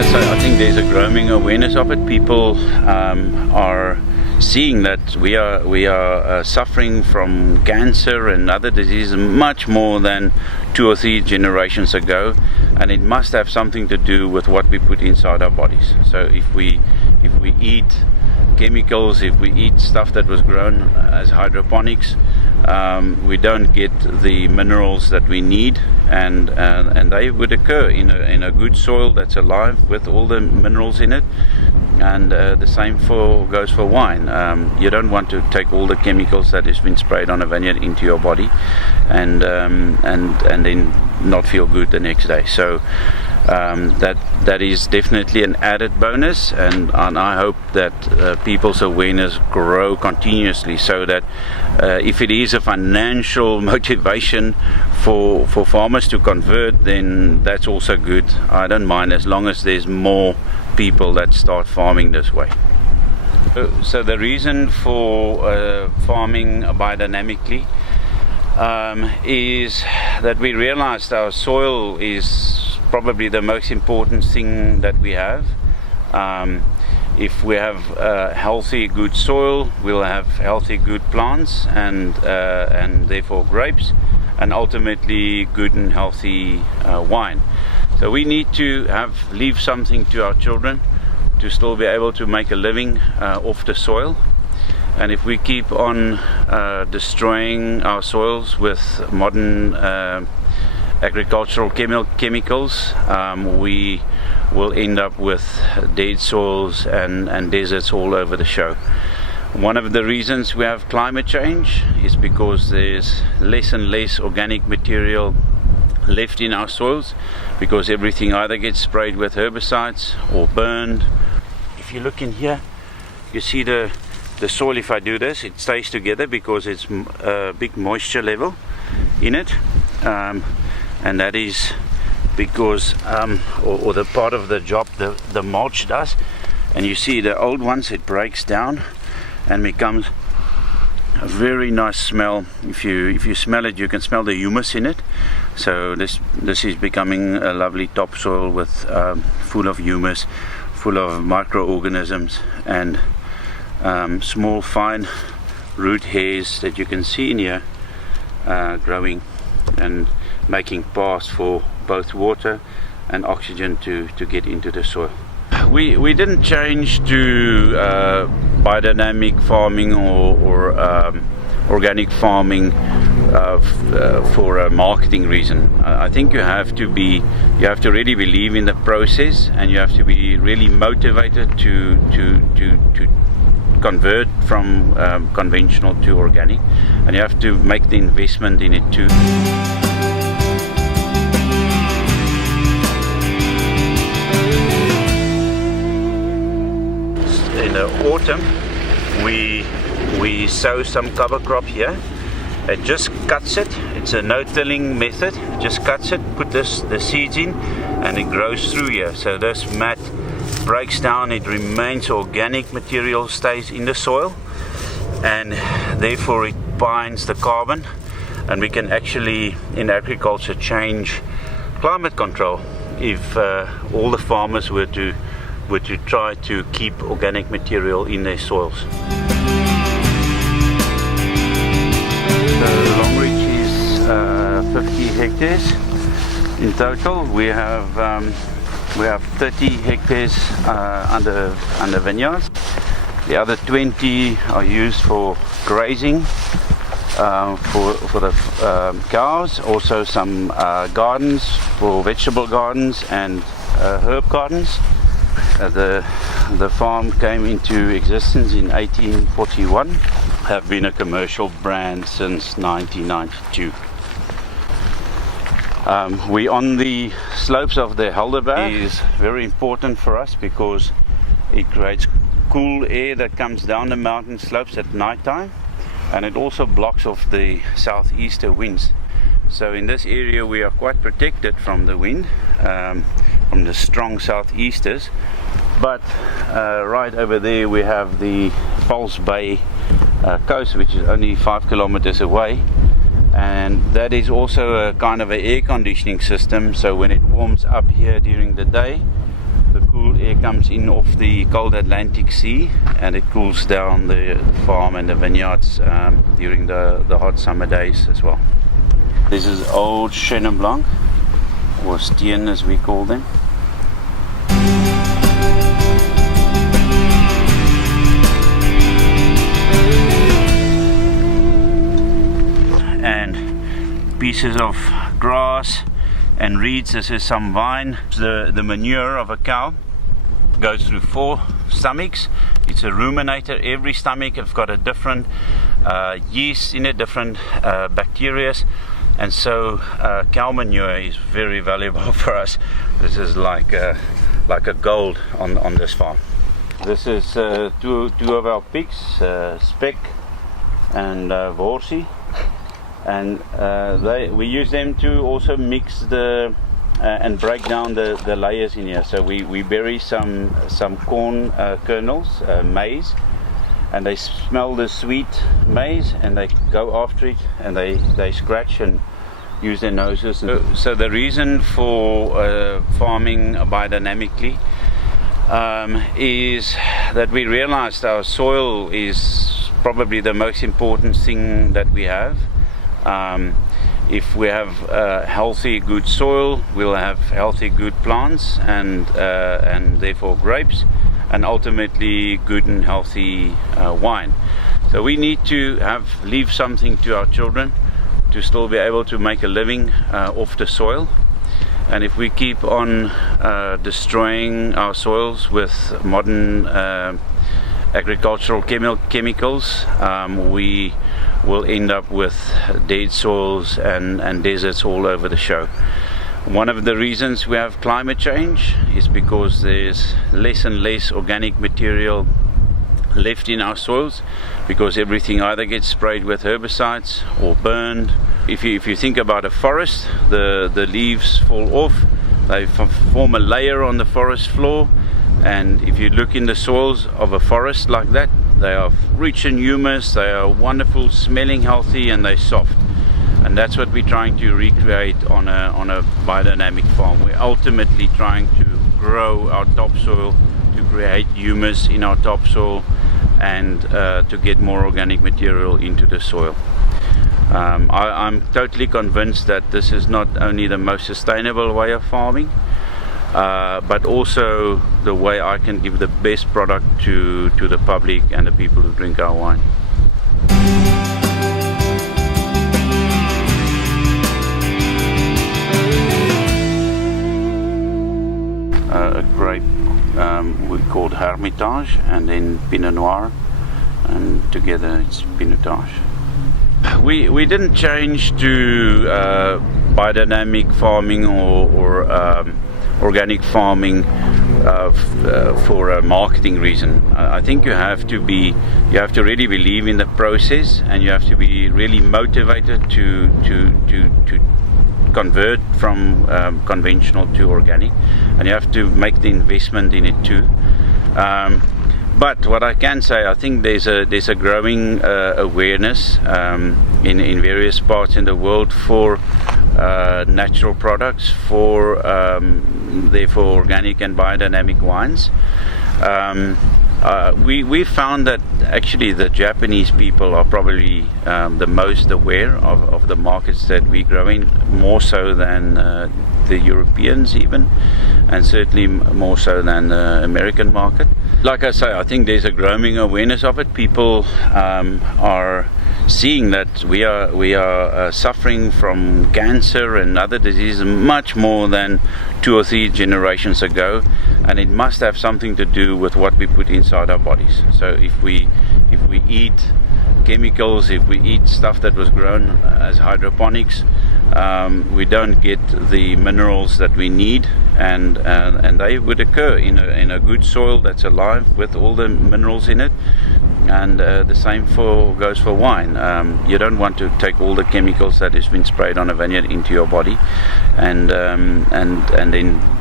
I say, I think there's a growing awareness of it. People are seeing that we are suffering from cancer and other diseases much more than 2 or 3 generations ago, and it must have something to do with what we put inside our bodies. So if we eat chemicals, if we eat stuff that was grown as hydroponics, we don't get the minerals that we need, and they would occur in a good soil that's alive with all the minerals in it. And the same goes for wine. You don't want to take all the chemicals that has been sprayed on a vineyard into your body, and then not feel good the next day. So that is definitely an added bonus, and I hope that people's awareness grow continuously, so that if it is a financial motivation for farmers to convert, then that's also good. I don't mind, as long as there's more people that start farming this way. So the reason for farming biodynamically is that we realized our soil is probably the most important thing that we have. If we have healthy, good soil, we'll have healthy, good plants, and therefore grapes, and ultimately good and healthy wine. So we need to leave something to our children to still be able to make a living off the soil. And if we keep on destroying our soils with modern agricultural chemicals, we will end up with dead soils and deserts all over the show. One of the reasons we have climate change is because there's less and less organic material left in our soils, because everything either gets sprayed with herbicides or burned. If you look in here, you see the soil. If I do this, it stays together because it's a big moisture level in it, and that is because or the part of the job the mulch does. And you see the old ones, it breaks down and becomes a very nice smell. If you smell it, you can smell the humus in it. So this is becoming a lovely topsoil with full of humus, full of microorganisms, and small fine root hairs that you can see in here growing and making paths for both water and oxygen to get into the soil. We didn't change to biodynamic farming or organic farming for a marketing reason. I think you have to really believe in the process, and you have to be really motivated to convert from conventional to organic, and you have to make the investment in it too. In the autumn, we sow some cover crop here. It just cuts it. It's a no-tilling method. Just cuts it, put the seeds in, and it grows through here. So this mat breaks down, it remains organic material, stays in the soil, and therefore it binds the carbon, and we can actually in agriculture change climate control if all the farmers were to try to keep organic material in their soils. So Longridge is 50 hectares in total. We have 30 hectares under vineyards. The other 20 are used for grazing for the cows. Also some gardens for vegetable gardens and herb gardens. The farm came into existence in 1841. Have been a commercial brand since 1992. We on the slopes of the Helderberg. It is very important for us because it creates cool air that comes down the mountain slopes at night time, and it also blocks off the southeaster winds. So in this area we are quite protected from the wind, from the strong southeasters. But right over there we have the False Bay coast, which is only 5 kilometers away, and that is also a kind of an air conditioning system. So when it warms up here during the day, the cool comes in off the cold Atlantic Sea, and it cools down the farm and the vineyards during the hot summer days as well. This is old Chenin Blanc, or Steen as we call them. And pieces of grass and reeds. This is some vine. The manure of a cow goes through 4 stomachs. It's a ruminator. Every stomach has got a different yeast in it, different bacteria, and so cow manure is very valuable for us. This is like a gold on this farm. This is two of our pigs, Spec and Vorsi. And we use them to also mix and break down the layers in here. So we bury some corn kernels, maize, and they smell the sweet maize, and they go after it, and they scratch and use their noses. So the reason for farming biodynamically is that we realized our soil is probably the most important thing that we have. If we have healthy, good soil, we'll have healthy, good plants, and therefore grapes, and ultimately good and healthy wine. So we need to leave something to our children to still be able to make a living off the soil. And if we keep on destroying our soils with modern agricultural chemicals, we will end up with dead soils and deserts all over the show. One of the reasons we have climate change is because there's less and less organic material left in our soils, because everything either gets sprayed with herbicides or burned. If you think about a forest, the leaves fall off, they form a layer on the forest floor, and if you look in the soils of a forest like that, they are rich in humus, they are wonderful smelling, healthy, and they're soft. And that's what we're trying to recreate on a biodynamic farm. We're ultimately trying to grow our topsoil, to create humus in our topsoil, and to get more organic material into the soil. I'm totally convinced that this is not only the most sustainable way of farming, but also the way I can give the best product to the public and the people who drink our wine. A grape we called Hermitage, and then Pinot Noir, and together it's Pinotage. We didn't change to biodynamic farming or organic farming for a marketing reason. I think you have to really believe in the process, and you have to be really motivated to convert from conventional to organic, and you have to make the investment in it too. But what I can say, I think there's a growing awareness in various parts in the world for natural products, for therefore organic and biodynamic wines. We found that actually the Japanese people are probably the most aware of the markets that we grow in, more so than the Europeans even, and certainly more so than the American market. Like I say, I think there's a growing awareness of it. People are seeing that we are suffering from cancer and other diseases much more than 2 or 3 generations ago, and it must have something to do with what we put inside our bodies. So if we eat chemicals, if we eat stuff that was grown as hydroponics, we don't get the minerals that we need, and they would occur in a good soil that's alive with all the minerals in it. And the same goes for wine. You don't want to take all the chemicals that has been sprayed on a vineyard into your body, and then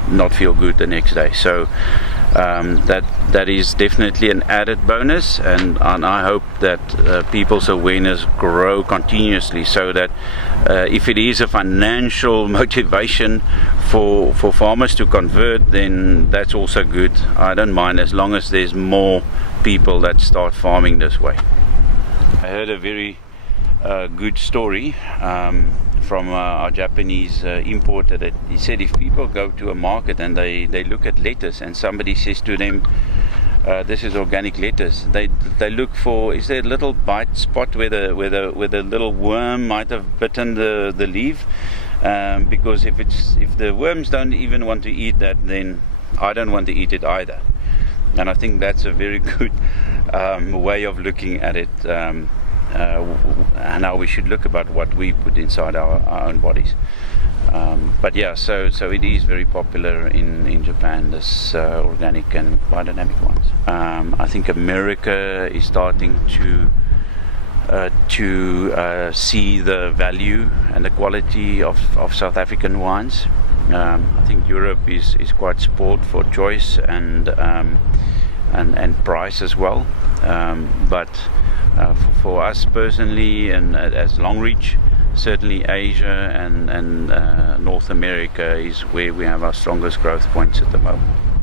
not feel good the next day. So that is definitely an added bonus, and I hope that people's awareness grow continuously, so that if it is a financial motivation for farmers to convert, then that's also good. I don't mind, as long as there's more people that start farming this way. I heard a very good story from our Japanese importer, that he said if people go to a market and they look at lettuce and somebody says to them, this is organic lettuce, they look for, is there a little bite spot where the little worm might have bitten the leaf, because if the worms don't even want to eat that, then I don't want to eat it either. And I think that's a very good way of looking at it, and how we should look about what we put inside our own bodies. But yeah, so it is very popular in Japan, this organic and biodynamic ones. I think America is starting to see the value and the quality of South African wines. I think Europe is quite spoiled for choice and price as well. But for us personally, and as Longridge, certainly Asia and North America is where we have our strongest growth points at the moment.